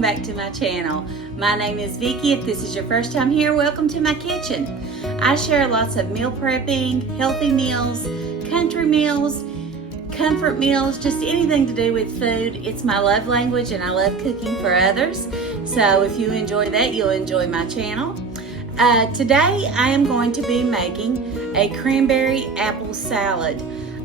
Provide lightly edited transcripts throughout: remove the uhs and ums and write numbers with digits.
welcome back to my channel. My name is Vickie. If this is your first time here, welcome to my kitchen. I share lots of meal prepping, healthy meals, country meals, comfort meals, just anything to do with food. It's my love language and I love cooking for others. So if you enjoy that, you'll enjoy my channel. Today I am going to be making a cranberry apple salad.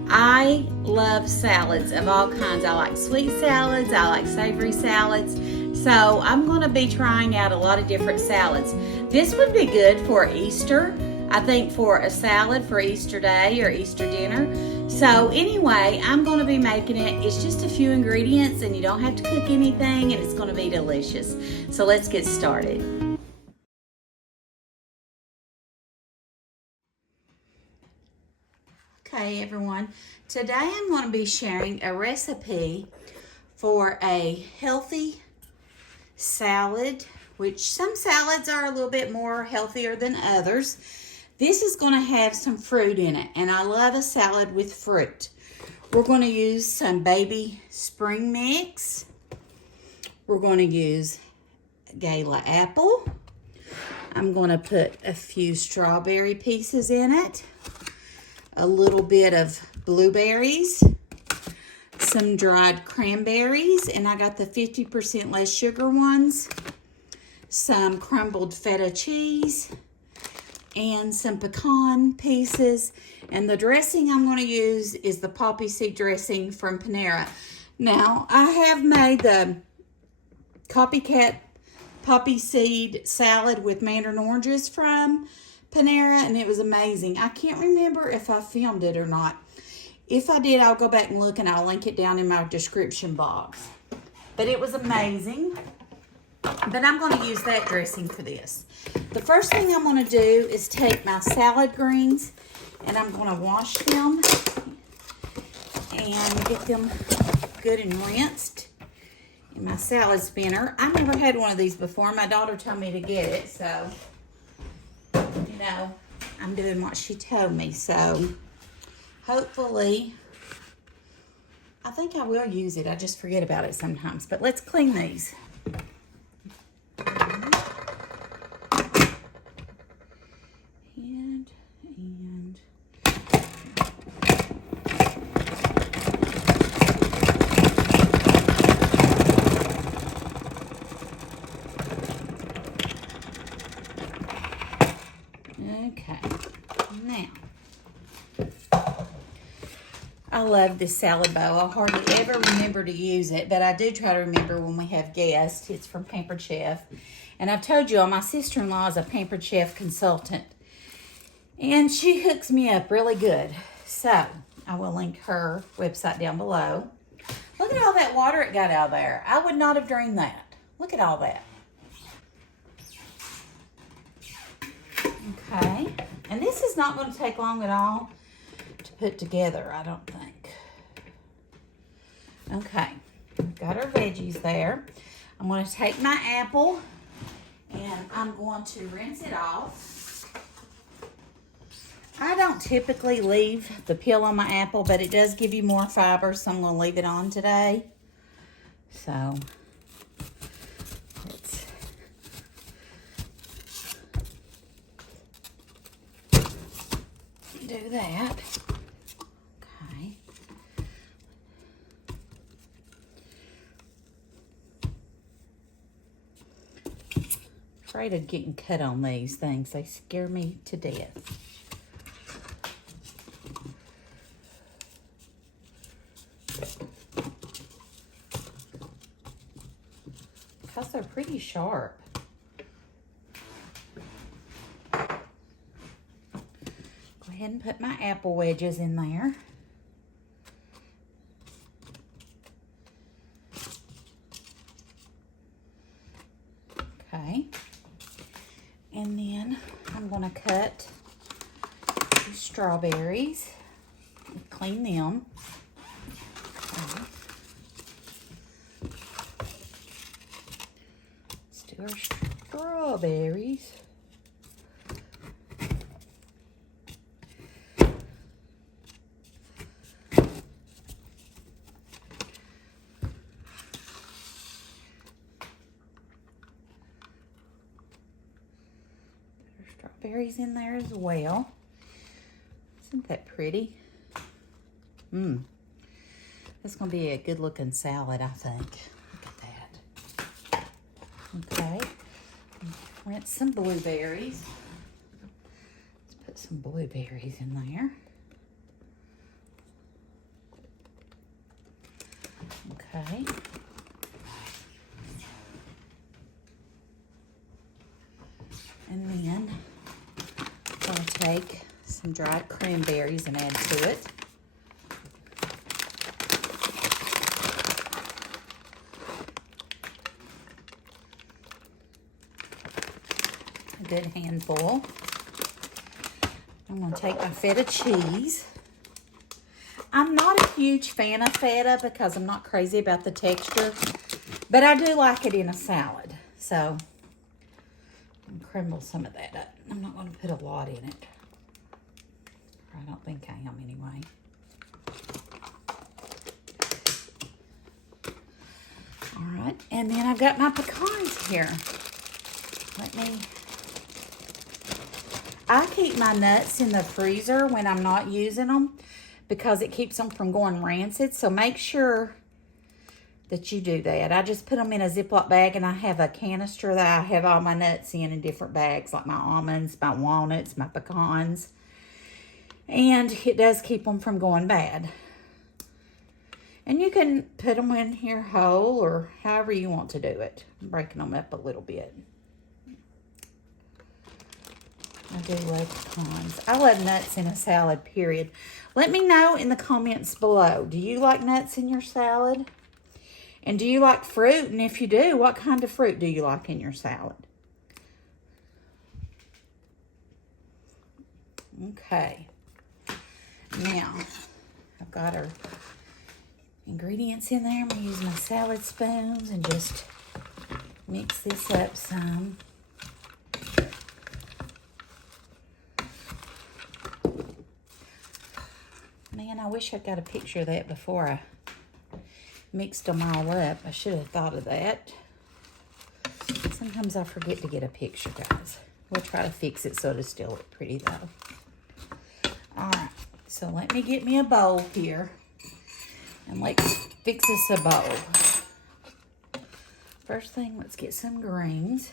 I love salads of all kinds. I like sweet salads, I like savory salads. So I'm going to be trying out a lot of different salads. This would be good for Easter, I think, for a salad for Easter Day or Easter dinner. So anyway, I'm going to be making it. It's just a few ingredients and you don't have to cook anything and it's going to be delicious. So let's get started. Okay everyone, today I'm going to be sharing a recipe for a healthy salad, which some salads are a little bit more healthier than others. This is going to have some fruit in it, and I love a salad with fruit. We're going to use some baby spring mix. We're going to use GALA apple. I'm going to put a few strawberry pieces in it. A little bit of blueberries, some dried cranberries, and I got the 50% less sugar ones, some crumbled feta cheese, and some pecan pieces. And the dressing I'm going to use is the poppy seed dressing from Panera. Now, I have made the copycat poppy seed salad with mandarin oranges from Panera, and it was amazing. I can't remember if I filmed it or not. If I did, I'll go back and look and I'll link it down in my description box. But it was amazing. But I'm going to use that dressing for this. The first thing I'm going to do is take my salad greens and I'm going to wash them and get them good and rinsed in my salad spinner. I never had one of these before. My daughter told me to get it, so you know, I'm doing what she told me. So hopefully, I think I will use it. I just forget about it sometimes. But let's clean these. Okay, now, I love this salad bowl. I hardly ever remember to use it, but I do try to remember when we have guests. It's from Pampered Chef. And I've told you all, my sister-in-law is a Pampered Chef consultant. And she hooks me up really good. So, I will link her website down below. Look at all that water it got out of there. I would not have drained that. Look at all that. Okay, and this is not going to take long at all to put together, I don't think. Okay, we've got our veggies there. I'm going to take my apple and I'm going to rinse it off. I don't typically leave the peel on my apple, but it does give you more fiber, so I'm going to leave it on today. So let's do that. Okay. Afraid of getting cut on these things. They scare me to death. Because they're pretty sharp. Go ahead and put my apple wedges in there. Okay. And then I'm going to cut the strawberries. Clean them. Okay. Let's do our strawberries. strawberries in there as well. Isn't that pretty? That's going to be a good looking salad, I think. Look at that. Okay. Rinse some blueberries. Let's put some blueberries in there. Okay. And then I'll take some dried cranberries and add to it. A good handful. I'm going to take my feta cheese. I'm not a huge fan of feta because I'm not crazy about the texture, but I do like it in a salad. So I'm gonna crumble some of that up. I'm not going to put a lot in it. I don't think I am anyway. All right, and then I've got my pecans here. I keep my nuts in the freezer when I'm not using them because it keeps them from going rancid. So make sure that you do that. I just put them in a Ziploc bag, and I have a canister that I have all my nuts in different bags, like my almonds, my walnuts, my pecans. And it does keep them from going bad. And you can put them in here whole or however you want to do it. I'm breaking them up a little bit. I do love pecans. I love nuts in a salad, period. Let me know in the comments below. Do you like nuts in your salad? And do you like fruit? And if you do, what kind of fruit do you like in your salad? Okay. Now, I've got our ingredients in there. I'm going to use my salad spoons and just mix this up some. Man, I wish I'd got a picture of that before I mixed them all up. I should have thought of that. Sometimes I forget to get a picture, guys. We'll try to fix it so it'll still look pretty, though. All right, so let me get me a bowl here. And let's fix us a bowl. First thing, let's get some greens.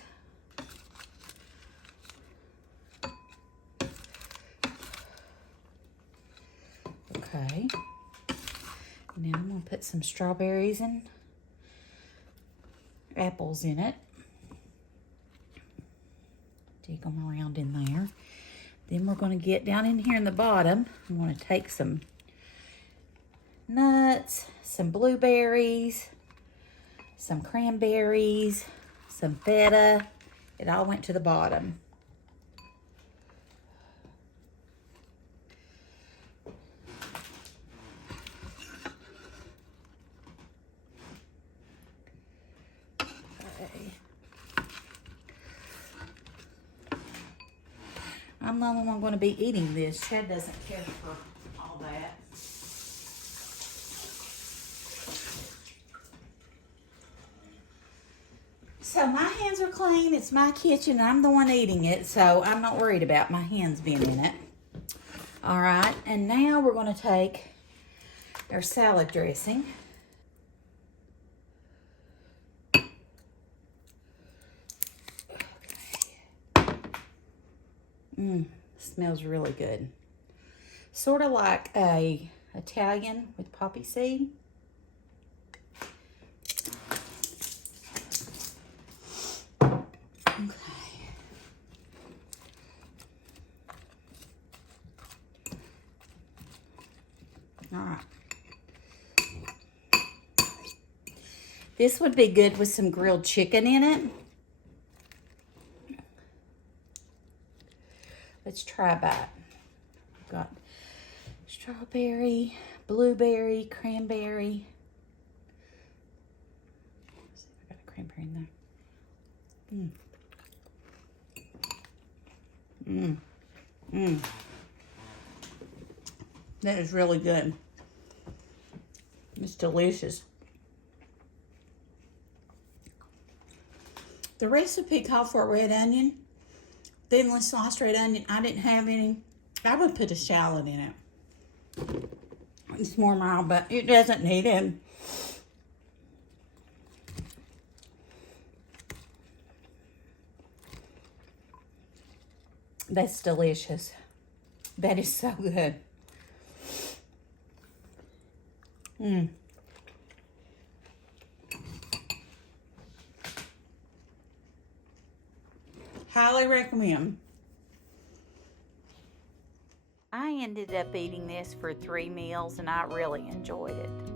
Okay. Now I'm going to put some strawberries and apples in it. Dig them around in there. Then we're going to get down in here in the bottom. I'm going to take some nuts, some blueberries, some cranberries, some feta. It all went to the bottom. I'm the only one going to be eating this. Chad doesn't care for all that. So my hands are clean. It's my kitchen. I'm the one eating it, so I'm not worried about my hands being in it. All right, and now we're going to take our salad dressing. Smells really good. Sort of like a Italian with poppy seed. Okay. All right. This would be good with some grilled chicken in it. Let's try a bite. Got strawberry, blueberry, cranberry. Let's see if I got a cranberry in there. That is really good. It's delicious. The recipe called for a red onion, thinly sliced red onion. I didn't have any. I would put a shallot in it. It's more mild, but it doesn't need it. That's delicious. That is so good. Highly recommend. I ended up eating this for 3 meals and I really enjoyed it.